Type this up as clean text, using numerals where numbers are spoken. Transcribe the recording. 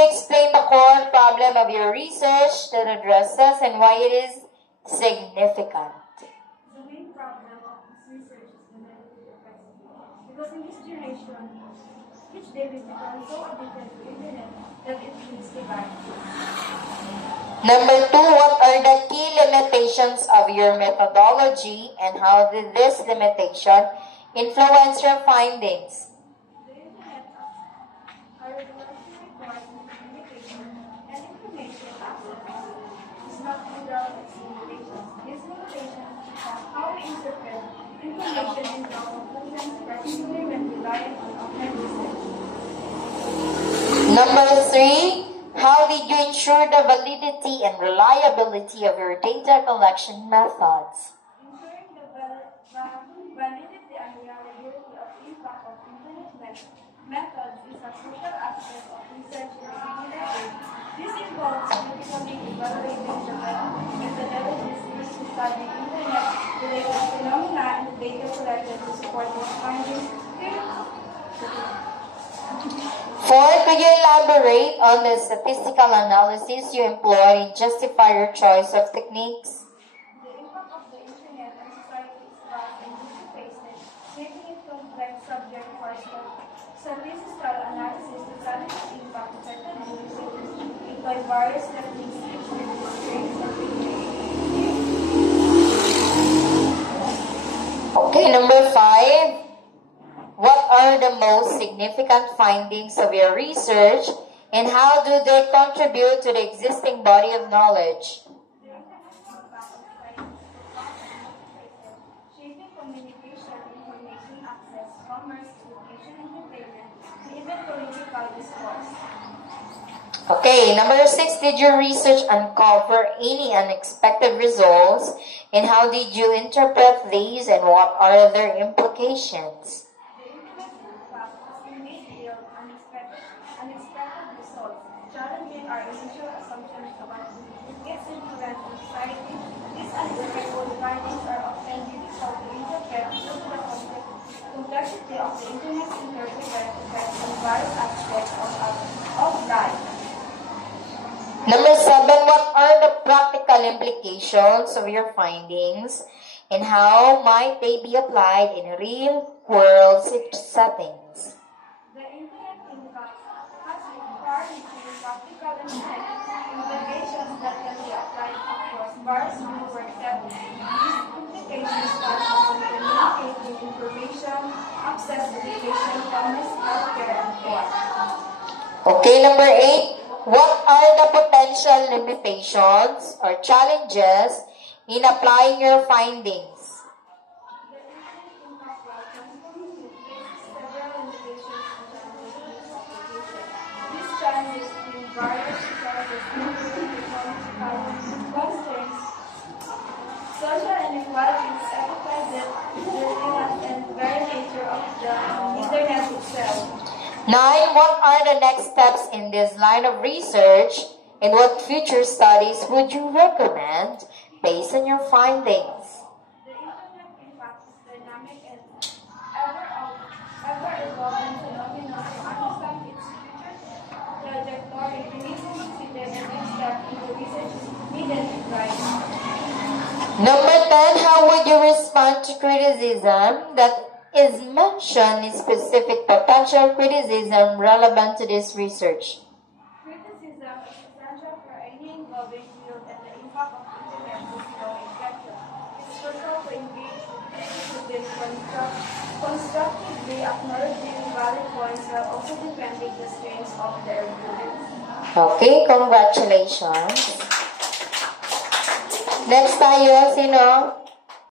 you explain the core problem of your research that addresses and why it is significant? The main problem of this research is the negative effects. Because in this generation, each day we become so addicted to the internet that it leads to violence. Number 2, what are the key limitations of your methodology and how did this limitation influence your findings? The internet are regularly required communication and information access is not without its limitations. These limitations are how we interpret information in our content, particularly when relying on online research. Number 3, how did you ensure the validity and reliability of your data collection methods? Ensuring the validity and reliability of the impact of internet methods is a crucial aspect of research in the internet age. This involves critically evaluating the methodologies used to study internet-related phenomena and the data collected to support these findings. 4, could you elaborate on the statistical analysis you employed and justify your choice of techniques? The impact of the internet on society is vast and multifaceted, making it complex subject for statistical analysis to study its impact. Effectively, researchers employ various techniques which demonstrate Okay, number 5. What are the most significant findings of your research and how do they contribute to the existing body of knowledge? the international back of science is profound and multifaceted, shaping communication, information access, commerce, education, entertainment, and even political discourse. Okay, number 6, did your research uncover any unexpected results and how did you interpret these and what are their implications? The interesting fact has been made real, unexpected results, challenging our initial assumptions about its influence on society. These unexpected findings are often difficult to interpret due to the complexity of the Internet's interpreted effects on various aspects of life. Number 7, what are the practical implications of your findings and how might they be applied in real-world settings? The Internet impact has far-reaching practical implications that can be applied across various real-world settings. These implications span from communicating information, access, education, commerce, healthcare, and more. Okay, number 8, what are the potential limitations or challenges in applying your findings? The Internet impact while transforming faces several limitations and challenges in its application. These challenges include various causes, including economic constraints, social inequalities, ethical dilemmas, and the very nature of the Internet itself. 9, what are the next steps in this line of research and what future studies would you recommend based on your findings? The Internet impact is dynamic and ever-evolving phenomenon. To understand its future trajectory, we need to consider the next step in the research needed to drive. Number 10, how would you respond to criticism that is mentioned in specific potential criticism relevant to this research? Criticism is essential for any involving field and the impact of Internet is no exception. It's crucial to engage with constructively acknowledging valid points while also defending the strengths of their arguments. Okay, congratulations. Next tayo, sino?